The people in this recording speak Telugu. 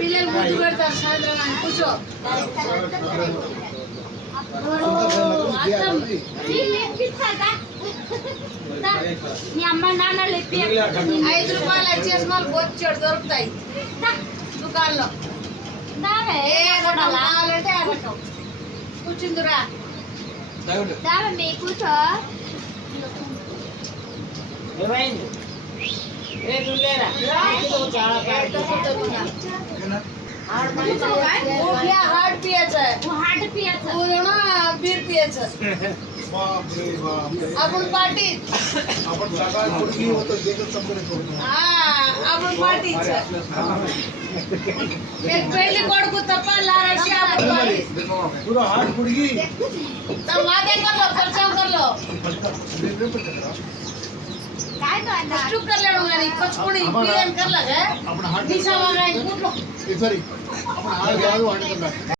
పిల్లలు ముందు పెడతారు సాయంత్రం అని కూర్చో మీ అమ్మ నాన్నలు 5 రూపాయలు వచ్చేసి మళ్ళీ బొచ్చాడు దొరుకుతాయి దుకాణంలో కావాలంటే ఆ రకం కూర్చుందిరా మీ కూర్చో हार्ट पियाचं आहे हार्ट पियाचं पूर्ण बीर पियाचं आपण पार्टीत आपण सकाळ मुलगी होतं देखत संपले हा आपण पार्टीच एक पहिली कोडकू तपाला रशी आपण पार्टीत पूरा हार्ट मुलगी तर मागे करलो खर्च करलो काय करणार चुप करले आणि कचकुणी बिर्याणी करला काय आपण हार्ट दिशा मागाय कुठलो सॉरी आपण हार्ट घ्यावे वाटत